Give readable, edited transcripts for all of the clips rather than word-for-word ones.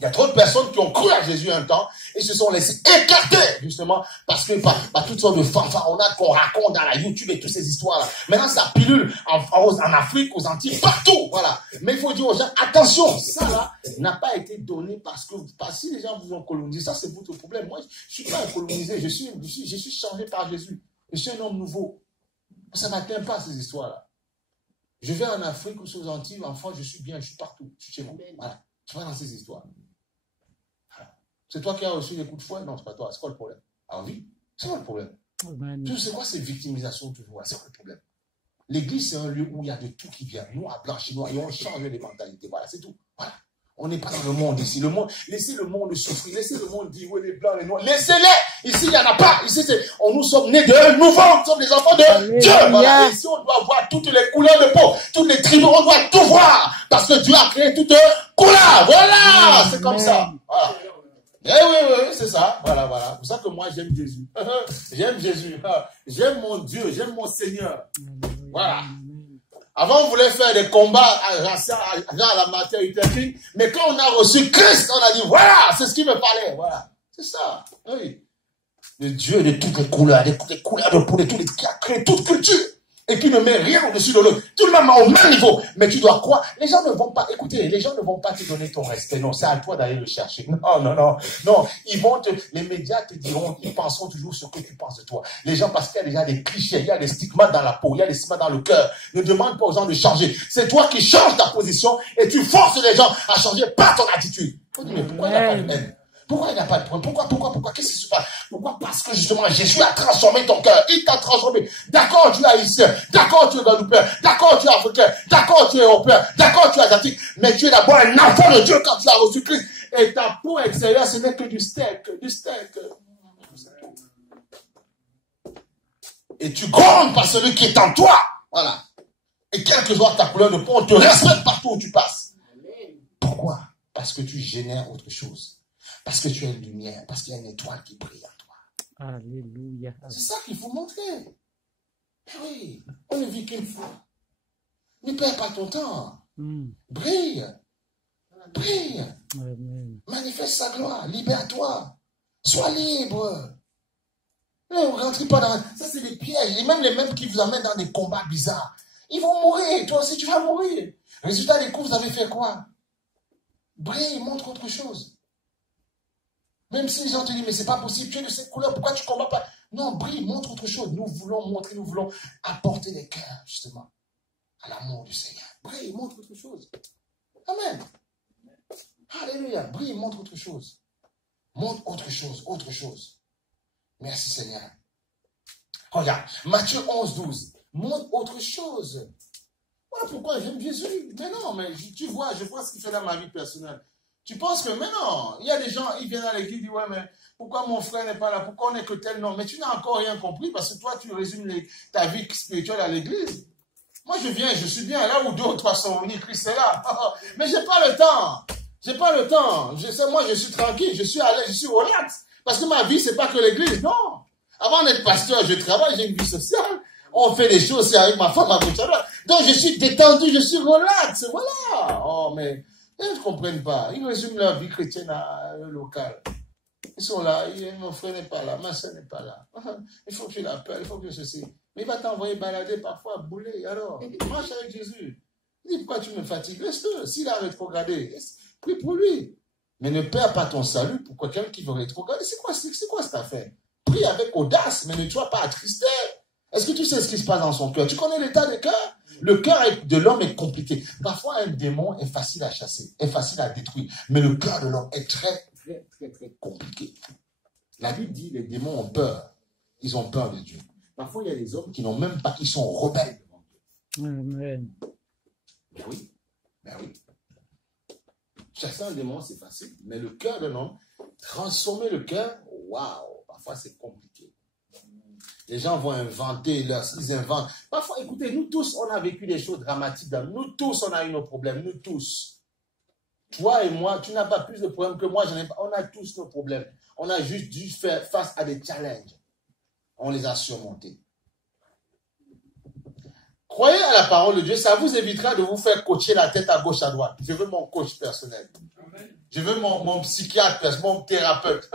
Il y a trop de personnes qui ont cru à Jésus un temps et se sont laissées écarter, justement, parce que par toutes sortes de fanfaronnades qu'on raconte dans la YouTube et toutes ces histoires-là. Maintenant, ça pilule en Afrique, aux Antilles, partout, voilà. Mais il faut dire aux gens, attention, ça là n'a pas été donné parce que si les gens vous ont colonisé, ça c'est votre problème. Moi, je ne suis pas colonisé, je suis changé par Jésus. Je suis un homme nouveau. Ça ne m'atteint pas, ces histoires-là. Je vais en Afrique ou aux Antilles, en France, je suis bien, je suis partout, je suis chez moi. Voilà. Je ne suis pas dans ces histoires. C'est toi qui as reçu des coups de fouet? Non, c'est pas toi. C'est quoi le problème? Ah oui, c'est quoi le problème? Tu sais quoi, ces victimisations toujours? C'est quoi le problème? L'église, c'est un lieu où il y a de tout qui vient. Nous, à Blanchinois, et on change les mentalités. Voilà, c'est tout. Voilà. On n'est pas dans le monde ici. Le monde, laissez le monde souffrir. Laissez le monde dire, oui, les blancs, les noirs. Laissez-les. Ici, il n'y en a pas. Ici, nous sommes nés de nouveau. Nous sommes des enfants de Dieu. Voilà. Ici, on doit voir toutes les couleurs de peau. Toutes les tribus, on doit tout voir. Parce que Dieu a créé toutes couleurs. Voilà. C'est comme ça. Voilà. Oui, c'est ça. Voilà. C'est pour ça que moi, j'aime Jésus. J'aime Jésus. J'aime mon Dieu. J'aime mon Seigneur. Voilà. Avant, on voulait faire des combats à la matière, mais quand on a reçu Christ, on a dit, voilà, c'est ce qui me fallait. Voilà. C'est ça. Oui. Le Dieu de toutes les couleurs, de peau, qui a créé toute culture. Et qui ne met rien au-dessus de l'autre. Tout le monde au même niveau. Mais tu dois croire. Les gens ne vont pas, écoutez, les gens ne vont pas te donner ton respect. Non, c'est à toi d'aller le chercher. Non. Les médias te diront, ils penseront toujours ce que tu penses de toi. Les gens, parce qu'il y a déjà des clichés, il y a des stigmates dans la peau, il y a des stigmates dans le cœur. Ne demande pas aux gens de changer. C'est toi qui changes ta position et tu forces les gens à changer par ton attitude. Faut dire, mais pourquoi il n'y a pas de haine? Pourquoi il n'y a pas de problème? Pourquoi? Qu'est-ce qui se passe? Pourquoi? Parce que justement, Jésus a transformé ton cœur. Il t'a transformé. D'accord, tu es haïtien. D'accord, tu es guadeloupéen. D'accord, tu es africain. D'accord, tu es européen. D'accord, tu es asiatique. Mais tu es d'abord un enfant de Dieu quand tu as reçu Christ. Et ta peau extérieure, ce n'est que du steak. Et tu grondes par celui qui est en toi. Voilà. Et quelle que soit ta couleur de peau, on te respecte partout où tu passes. Pourquoi? Parce que tu génères autre chose. Parce que tu es une lumière, parce qu'il y a une étoile qui brille en toi. Alléluia. C'est ça qu'il faut montrer. Oui, on ne vit qu'une fois. Ne perds pas ton temps. Brille. Amen. Manifeste sa gloire. Libère-toi. Sois libre. Ne rentrez pas dans... Ça, c'est des pièges. Et même les mêmes qui vous amènent dans des combats bizarres. Ils vont mourir. Toi aussi, tu vas mourir. Résultat des coups, vous avez fait quoi? Brille, montre autre chose. Même si les gens te disent, mais c'est pas possible, tu es de cette couleur, pourquoi tu ne combats pas? Non, brille, montre autre chose. Nous voulons montrer, nous voulons apporter les cœurs, justement, à l'amour du Seigneur. Brille, montre autre chose. Amen. Alléluia. Brille, montre autre chose. Montre autre chose. Merci Seigneur. Regarde, Matthieu 11, 12. Montre autre chose. Voilà pourquoi j'aime Jésus. Mais non, mais tu vois, je vois ce qu'il fait dans ma vie personnelle. Tu penses que, mais non, il y a des gens, ils viennent à l'église, ils disent, ouais, mais pourquoi mon frère n'est pas là? Pourquoi on n'est que tel? Non, mais tu n'as encore rien compris parce que toi, tu résumes ta vie spirituelle à l'église. Moi, je suis bien là où 2 ou 3 sont réunis, Christ est là. Mais j'ai pas le temps. Moi, je suis tranquille, je suis à l'aise, je suis relax. Parce que ma vie, c'est pas que l'église, non. Avant d'être pasteur, je travaille, j'ai une vie sociale. On fait des choses, c'est avec ma femme, avec ça. Donc, je suis détendu, je suis relax, voilà. Oh, mais... Ils ne comprennent pas. Ils résument leur vie chrétienne à local. Ils sont là. Mon frère n'est pas là. Ma soeur n'est pas là. Il faut que tu l'appelles. Il faut que ceci. Mais il va t'envoyer balader parfois, bouler. Alors, marche avec Jésus. Dis pourquoi tu me fatigues. Laisse-le. S'il a rétrogradé, prie pour lui. Mais ne perds pas ton salut pour quelqu'un qui veut rétrograder. C'est quoi cette affaire? Prie avec audace, mais ne sois pas attristé. Est-ce que tu sais ce qui se passe dans son cœur? Tu connais l'état des cœurs? Le cœur de l'homme est compliqué. Parfois, un démon est facile à chasser, est facile à détruire. Mais le cœur de l'homme est très compliqué. La Bible dit les démons ont peur. Ils ont peur de Dieu. Parfois, il y a des hommes qui n'ont même pas, ils sont rebelles devant Dieu. Amen. Ben oui. Chasser un démon, c'est facile. Mais le cœur de l'homme, transformer le cœur, waouh, parfois c'est compliqué. Les gens vont inventer, ils inventent. Parfois, écoutez, nous tous, on a vécu des choses dramatiques. Nous tous, on a eu nos problèmes. Nous tous. Toi et moi, tu n'as pas plus de problèmes que moi. On a tous nos problèmes. On a juste dû faire face à des challenges. On les a surmontés. Croyez à la parole de Dieu, ça vous évitera de vous faire coacher la tête à gauche, à droite. Je veux mon coach personnel. Je veux mon psychiatre, mon thérapeute.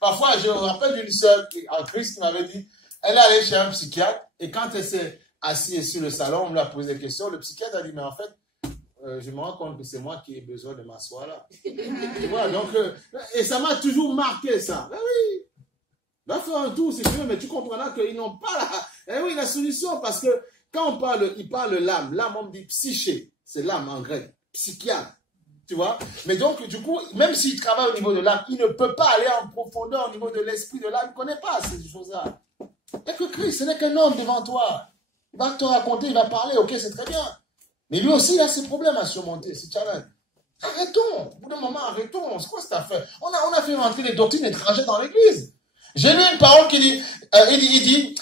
Parfois, je me rappelle d'une sœur en Christ qui m'avait dit, elle est allée chez un psychiatre et quand elle s'est assise sur le salon, on me l'a posé des questions. Le psychiatre a dit, mais en fait, je me rends compte que c'est moi qui ai besoin de m'asseoir là. Tu vois, donc, et ça m'a toujours marqué ça. Ben oui, va faire un tour si tu veux, mais tu comprendras qu'ils n'ont pas la solution parce que quand il parle l'âme, on me dit psyché, c'est l'âme en grec, psychiatre. Tu vois? Mais donc, du coup, même s'il travaille au niveau de l'âme, il ne peut pas aller en profondeur au niveau de l'esprit de l'âme. Il ne connaît pas ces choses-là. Et que Christ, ce n'est qu'un homme devant toi. Il va te raconter, il va parler, ok, c'est très bien. Mais lui aussi, il a ses problèmes à surmonter, ses challenges. Arrêtons. Au bout d'un moment, arrêtons. C'est quoi cette affaire? On a fait rentrer les doctrines étrangères dans l'église. J'ai lu une parole qui dit, il dit,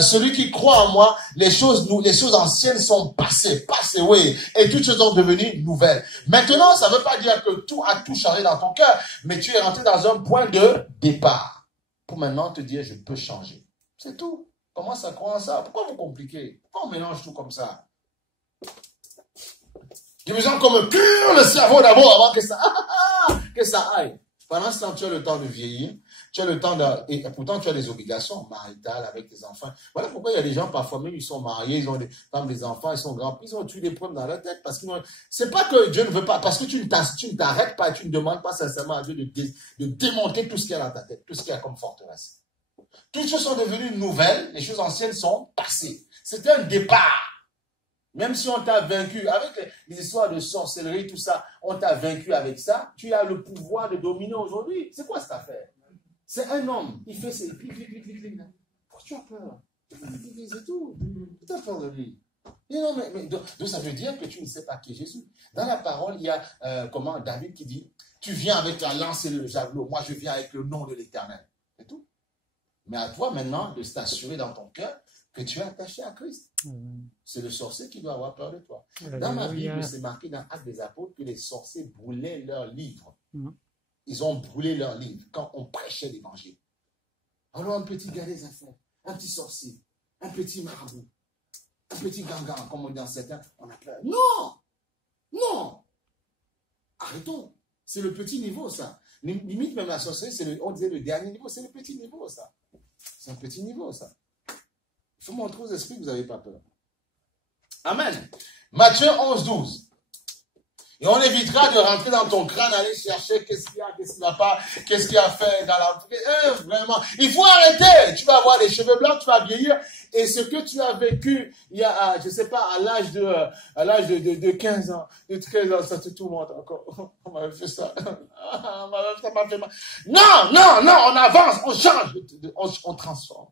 celui qui croit en moi, les choses anciennes sont passées, oui, et toutes choses sont devenues nouvelles. Maintenant, ça ne veut pas dire que tout a tout changé dans ton cœur, mais tu es rentré dans un point de départ. Pour maintenant te dire, je peux changer. C'est tout. Commence à croire en ça. Pourquoi vous compliquez? Pourquoi on mélange tout comme ça? J'ai besoin qu'on me cure le cerveau d'abord avant que ça aille. Pendant ce temps, tu as le temps de vieillir. Tu as le temps et pourtant tu as des obligations maritales avec tes enfants. Voilà pourquoi il y a des gens, parfois même, ils sont mariés, ils ont des enfants, ils sont grands, ils ont tous des problèmes dans la tête. Parce que c'est pas que Dieu ne veut pas, parce que tu ne t'arrêtes pas et tu ne demandes pas sincèrement à Dieu de démonter tout ce qu'il y a dans ta tête, tout ce qu'il y a comme forteresse. Toutes choses sont devenues nouvelles, les choses anciennes sont passées. C'était un départ. Même si on t'a vaincu, avec les histoires de sorcellerie, tout ça, on t'a vaincu avec ça, tu as le pouvoir de dominer aujourd'hui. C'est quoi cette affaire? C'est un homme, il fait ses clic. Pourquoi tu as peur? C'est tout. Tu as peur de lui. Et non, mais donc ça veut dire que tu ne sais pas qui est Jésus. Dans la parole, il y a David qui dit, tu viens avec la lance et le javelot, moi je viens avec le nom de l'Éternel. C'est tout. Mais à toi maintenant de t'assurer dans ton cœur que tu es attaché à Christ. C'est le sorcier qui doit avoir peur de toi. Dans ma Bible, c'est marqué dans Actes des Apôtres que les sorciers brûlaient leurs livres. Ils ont brûlé leurs livres quand on prêchait l'évangile. Alors un petit gars des affaires, un petit sorcier, un petit marabout, un petit gangan, comme on dit dans certains, on a peur. Non. Arrêtons. C'est le petit niveau, ça. Limite même la sorcellerie, on disait le dernier niveau, c'est le petit niveau, ça. C'est un petit niveau, ça. Il faut montrer aux esprits que vous n'avez pas peur. Amen. Matthieu 11:12. Et on évitera de rentrer dans ton crâne, aller chercher qu'est-ce qu'il y a, qu'est-ce qu'il n'y a pas, qu'est-ce qu'il y a fait dans la... vraiment, il faut arrêter. Tu vas avoir les cheveux blancs, tu vas vieillir. Et ce que tu as vécu, il y a, je sais pas, à l'âge de 15 ans, de 13 ans, ça te tourmente encore. On m'avait fait ça. Ça m'a fait mal. Non, on avance, on change, on transforme.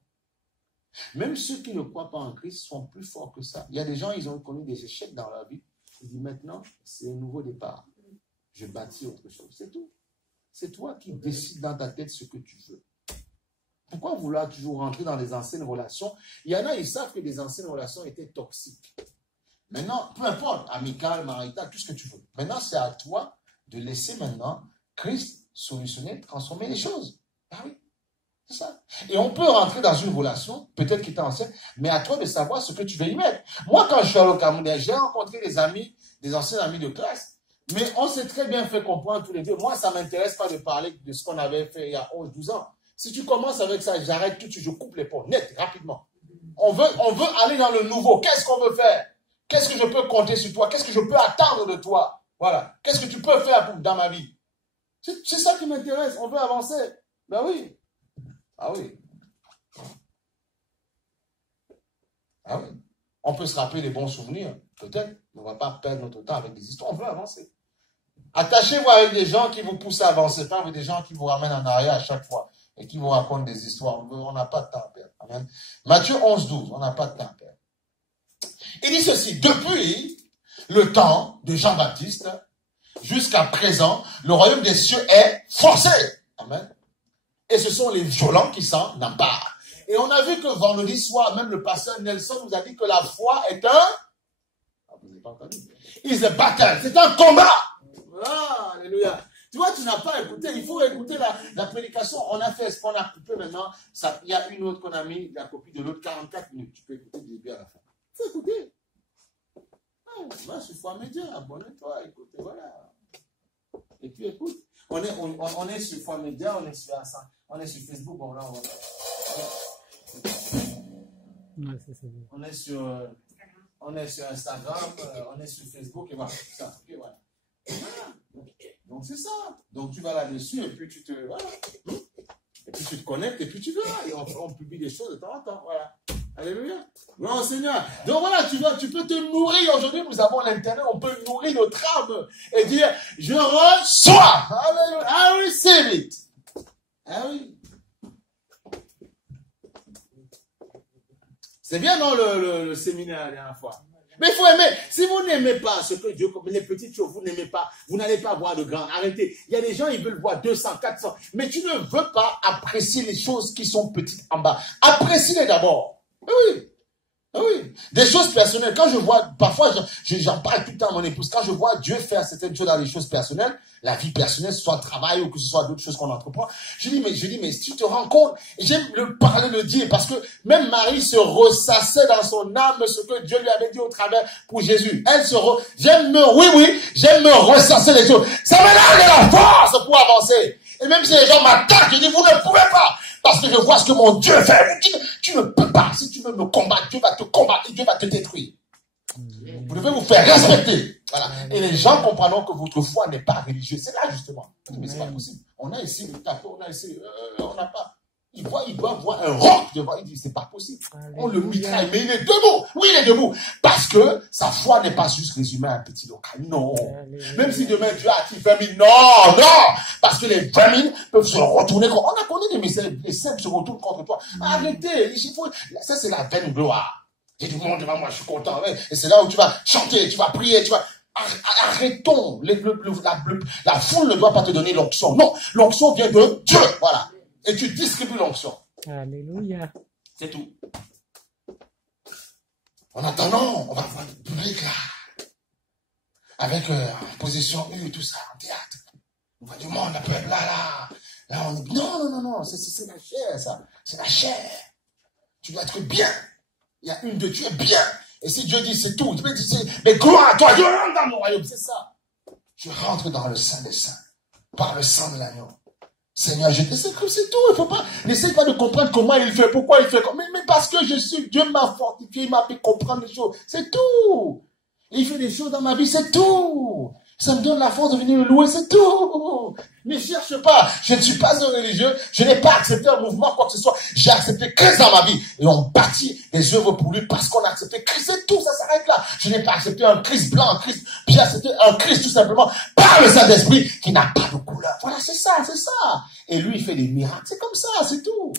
Même ceux qui ne croient pas en Christ sont plus forts que ça. Il y a des gens, ils ont connu des échecs dans leur vie. Ils disent maintenant, c'est un nouveau départ. Je bâtis autre chose. C'est tout. C'est toi qui décides dans ta tête ce que tu veux. Pourquoi vouloir toujours rentrer dans les anciennes relations? Il y en a, ils savent que les anciennes relations étaient toxiques. Maintenant, peu importe, amical, marital, tout ce que tu veux. Maintenant, c'est à toi de laisser maintenant Christ solutionner, transformer les choses. Ah oui. C'est ça. Et on peut rentrer dans une relation, peut-être qui était ancienne, mais à toi de savoir ce que tu veux y mettre. Moi, quand je suis allé au Cameroun, j'ai rencontré des amis, des anciens amis de classe, mais on s'est très bien fait comprendre tous les deux. Moi, ça ne m'intéresse pas de parler de ce qu'on avait fait il y a 11, 12 ans. Si tu commences avec ça, j'arrête tout de suite, je coupe les ponts, net, rapidement. On veut aller dans le nouveau. Qu'est-ce qu'on veut faire? Qu'est-ce que je peux compter sur toi? Qu'est-ce que je peux attendre de toi? Voilà. Qu'est-ce que tu peux faire dans ma vie? C'est ça qui m'intéresse. On veut avancer. Ben oui. Ah oui. Ah oui. On peut se rappeler des bons souvenirs, peut-être, mais on ne va pas perdre notre temps avec des histoires. On veut avancer. Attachez-vous avec des gens qui vous poussent à avancer, pas avec des gens qui vous ramènent en arrière à chaque fois et qui vous racontent des histoires. On n'a pas de temps à perdre. Amen. Matthieu 11:12, on n'a pas de temps à perdre. Il dit ceci, depuis le temps de Jean-Baptiste jusqu'à présent, le royaume des cieux est forcé. Amen. Et ce sont les violents qui s'en emparent. Et on a vu que vendredi soir, même le pasteur Nelson nous a dit que la foi est un... Ah, vous n'avez pas entendu. It's a battle. C'est un combat. Ah, alléluia. Tu vois, tu n'as pas écouté. Il faut écouter la prédication. On a fait ce qu'on a coupé maintenant. Il y a une autre qu'on a mis, la copie de l'autre, 44 minutes. Tu peux écouter du début à la fin. Il faut écouter. Ah, va sur Foi Média, abonne-toi, écoutez, voilà. Et puis écoute, on est sur Foi Média, on est sur Facebook, bon là on est sur Instagram, on est sur Facebook et voilà. Ça, okay, voilà. Donc c'est ça. Donc tu vas là-dessus et puis tu te voilà. Et puis tu te connectes et puis tu verras. Et on publie des choses de temps en temps. Voilà. Alléluia. Grand Seigneur. Donc voilà, tu peux te nourrir. Aujourd'hui, nous avons l'Internet, on peut nourrir notre âme et dire, je reçois. Alléluia. I receive it. Ah oui. C'est bien, non, le séminaire la dernière fois. Mais il faut aimer. Si vous n'aimez pas ce que Dieu, comme les petites choses, vous n'aimez pas, vous n'allez pas voir de grand. Arrêtez. Il y a des gens, ils veulent voir 200, 400. Mais tu ne veux pas apprécier les choses qui sont petites en bas. Apprécie-les d'abord. Oui. Oui. Des choses personnelles. Quand je vois, parfois, j'en parle tout le temps à mon épouse. Quand je vois Dieu faire certaines choses dans les choses personnelles, la vie personnelle, que ce soit le travail ou que ce soit d'autres choses qu'on entreprend, je dis, mais si tu te rends compte, j'aime le dire, parce que même Marie se ressassait dans son âme ce que Dieu lui avait dit au travers pour Jésus. J'aime me ressasser les choses. Ça me donne de la force pour avancer. Et même si les gens m'attaquent, je dis, vous ne pouvez pas. Parce que je vois ce que mon Dieu fait. Tu ne peux pas. Si tu veux me combattre, Dieu va te combattre et Dieu va te détruire. Vous devez vous faire respecter. Voilà. Et les gens comprendront que votre foi n'est pas religieuse. C'est là, justement. Mais c'est pas possible. On a ici le tapot, on a ici, on n'a pas. Il doit voir un roc devant. Il dit, c'est pas possible. On le mitraille, mais il est debout. Oui, il est debout. Parce que sa foi n'est pas juste résumée à un petit local. Non. Même si demain Dieu attire 20 000. Non. Parce que les 20 000 peuvent se retourner contre. On a connu des messages, les simples se retournent contre toi. Arrêtez. Ça, c'est la vaine gloire. J'ai du monde devant moi, je suis content. Et c'est là où tu vas chanter, tu vas prier, tu vas. Arrêtons. La foule ne doit pas te donner l'onction. Non. L'onction vient de Dieu. Voilà. Et tu distribues l'onction. Alléluia. C'est tout. En attendant, on va voir le public là. Avec position 1, tout ça, en théâtre. On voit du monde, un peuple là. Là, on dit, non. C'est la chair, ça. C'est la chair. Tu dois être bien. Il y a une de tu es bien. Et si Dieu dit c'est tout, tu peux dire, mais gloire à toi, je rentre dans mon royaume. C'est ça. Je rentre dans le sein des saints. Par le sang de l'agneau. Seigneur, c'est tout, il faut pas, n'essaye pas de comprendre comment il fait, pourquoi il fait, mais parce que je suis, Dieu m'a fortifié, il m'a fait comprendre les choses, c'est tout. Il fait des choses dans ma vie, c'est tout. Ça me donne la force de venir le louer, c'est tout. Ne cherche pas, je ne suis pas un religieux, je n'ai pas accepté un mouvement, quoi que ce soit, j'ai accepté Christ dans ma vie. Et on bâtit des œuvres pour lui parce qu'on a accepté Christ, c'est tout, ça s'arrête là. Je n'ai pas accepté un Christ blanc, un Christ, j'ai accepté un Christ tout simplement par le Saint-Esprit qui n'a pas de couleur. Voilà, c'est ça. Et lui, il fait des miracles, c'est comme ça, c'est tout.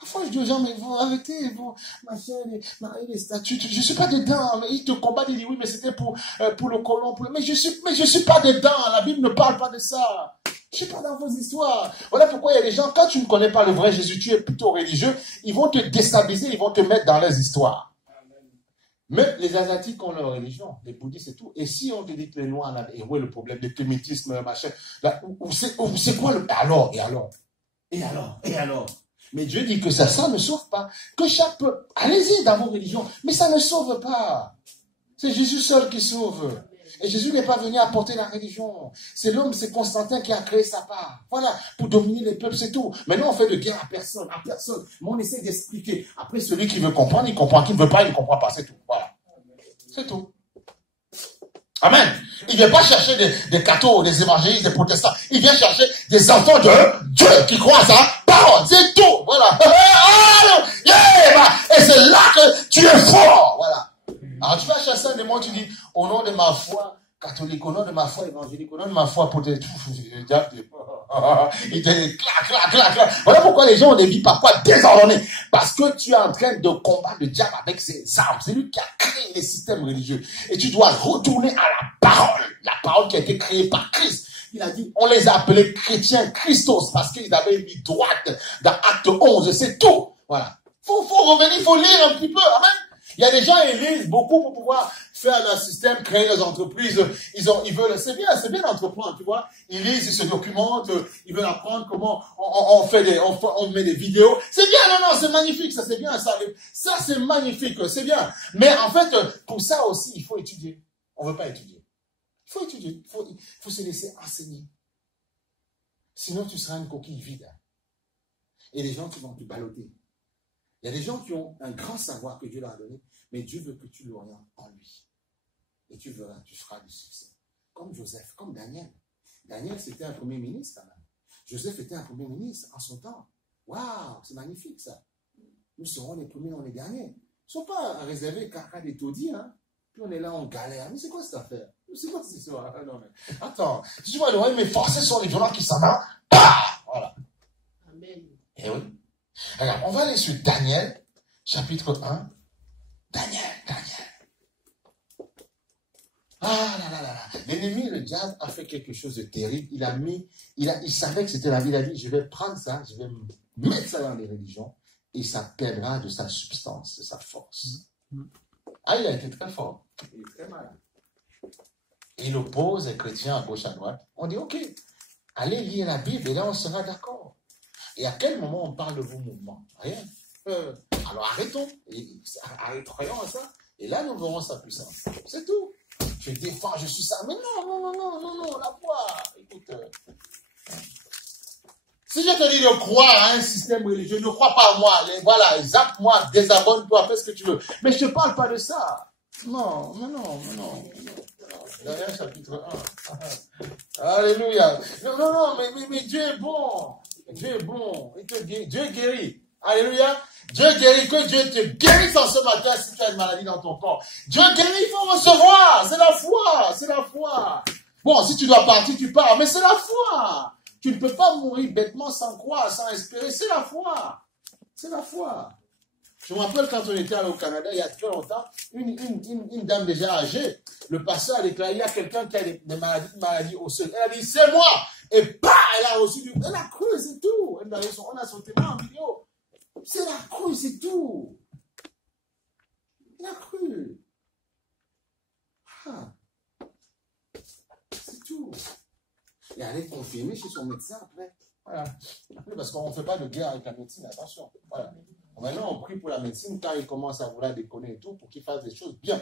Parfois, je dis aux gens, mais vous arrêtez, ma chère, les statues, je suis pas dedans, mais ils te combattent, ils disent, oui, mais c'était pour le colon, mais je suis pas dedans, la Bible ne parle pas de ça. Je suis pas dans vos histoires. Voilà pourquoi il y a des gens, quand tu ne connais pas le vrai Jésus, tu es plutôt religieux, ils vont te déstabiliser, ils vont te mettre dans leurs histoires. Mais les Asiatiques ont leur religion, les bouddhistes et tout. Et si on te dit que les Noirs, et où est le problème de thémitisme, machin, c'est quoi le... Et alors Mais Dieu dit que ça ne sauve pas. Que chaque peuple, allez-y dans vos religions, mais ça ne sauve pas. C'est Jésus seul qui sauve. Et Jésus n'est pas venu apporter la religion. C'est l'homme, c'est Constantin qui a créé sa part. Voilà, pour dominer les peuples, c'est tout. Maintenant, on fait de guerre à personne. Mais on essaie d'expliquer. Après, celui qui veut comprendre, il comprend. Qui ne veut pas, il ne comprend pas. C'est tout. Voilà. C'est tout. Amen. Il ne vient pas chercher des cathos, des évangélistes, des protestants. Il vient chercher des enfants de Dieu qui croient à sa parole. C'est tout. Voilà. Et c'est là que tu es fort. Voilà. Alors tu vas chasser un démon, tu dis, au nom de ma foi catholique, au nom de ma foi évangélique, au nom de ma foi protestante, il te clac. Voilà pourquoi les gens ont des vies parfois désordonnées. Parce que tu es en train de combattre le diable avec ses armes. C'est lui qui a créé les systèmes religieux. Et tu dois retourner à la parole qui a été créée par Christ. Il a dit, on les a appelés chrétiens Christos parce qu'ils avaient mis droite dans Acte 11, c'est tout. Voilà. Faut revenir, faut lire un petit peu. Amen. Il y a des gens, ils lisent beaucoup pour pouvoir faire leur système, créer leurs entreprises. Ils veulent, c'est bien d'entreprendre, tu vois. Ils lisent, ils se documentent, ils veulent apprendre comment on met des vidéos. C'est bien, non, c'est magnifique, ça c'est bien, ça c'est magnifique, c'est bien. Mais en fait, pour ça aussi, il faut étudier. On veut pas étudier. Il faut étudier, il faut se laisser enseigner. Sinon, tu seras une coquille vide. Et les gens qui vont te balloter. Il y a des gens qui ont un grand savoir que Dieu leur a donné, mais Dieu veut que tu l'orientes en lui. Et tu verras, tu feras du succès. Comme Joseph, comme Daniel. Daniel, c'était un premier ministre quand même. Joseph était un premier ministre en son temps. Waouh, c'est magnifique ça. Nous serons les premiers, les derniers. Ils ne sont pas réservés qu'à des taudis, hein. Puis on est là, on galère. Mais c'est quoi cette affaire? C'est quoi cette histoire? Non, mais... Attends, si tu vas le mes forcer sur les violents qui s'en vont, voilà. Amen. Eh oui. Alors, on va aller sur Daniel, chapitre 1. Daniel. Ah là là là là. L'ennemi, le diable, a fait quelque chose de terrible. Il savait que c'était la vie. Il a dit, je vais prendre ça, je vais mettre ça dans les religions, et ça perdra de sa substance, de sa force. Ah, il a été très fort. Il est très malin. Il oppose les chrétiens à gauche, à droite. On dit, ok, allez lire la Bible, et là, on sera d'accord. Et à quel moment on parle de vos mouvements? Rien. Alors arrêtons. Croyons à ça. Et là, nous verrons sa puissance. C'est tout. Je défends, je suis ça. Mais non, la foi. Écoute. Si je te dis de croire à un système religieux, ne crois pas à moi. Voilà, zappe-moi, désabonne-toi, fais ce que tu veux. Mais je ne te parle pas de ça. Non. Daniel chapitre 1. Alléluia. Non, mais Dieu est bon. Dieu est bon. Dieu guérit. Alléluia. Dieu guérit. Que Dieu te guérisse en ce matin si tu as une maladie dans ton corps. Dieu guérit, il faut recevoir. C'est la foi. Bon, si tu dois partir, tu pars. Mais c'est la foi. Tu ne peux pas mourir bêtement sans croire, sans espérer. C'est la foi. Je me rappelle quand on était allé au Canada, il y a très longtemps, une dame déjà âgée, le pasteur a déclaré, il y a quelqu'un qui a des maladies osseuses. Elle a dit, c'est moi. Et elle a reçu elle a cru, c'est tout. On a son témoin en vidéo. C'est la cru, c'est tout. Elle a cru. C'est tout. Et elle est confirmée chez son médecin après. Voilà. Parce qu'on ne fait pas de guerre avec la médecine, attention. Voilà. Maintenant, on prie pour la médecine quand il commence à vouloir déconner et tout, pour qu'il fasse des choses bien.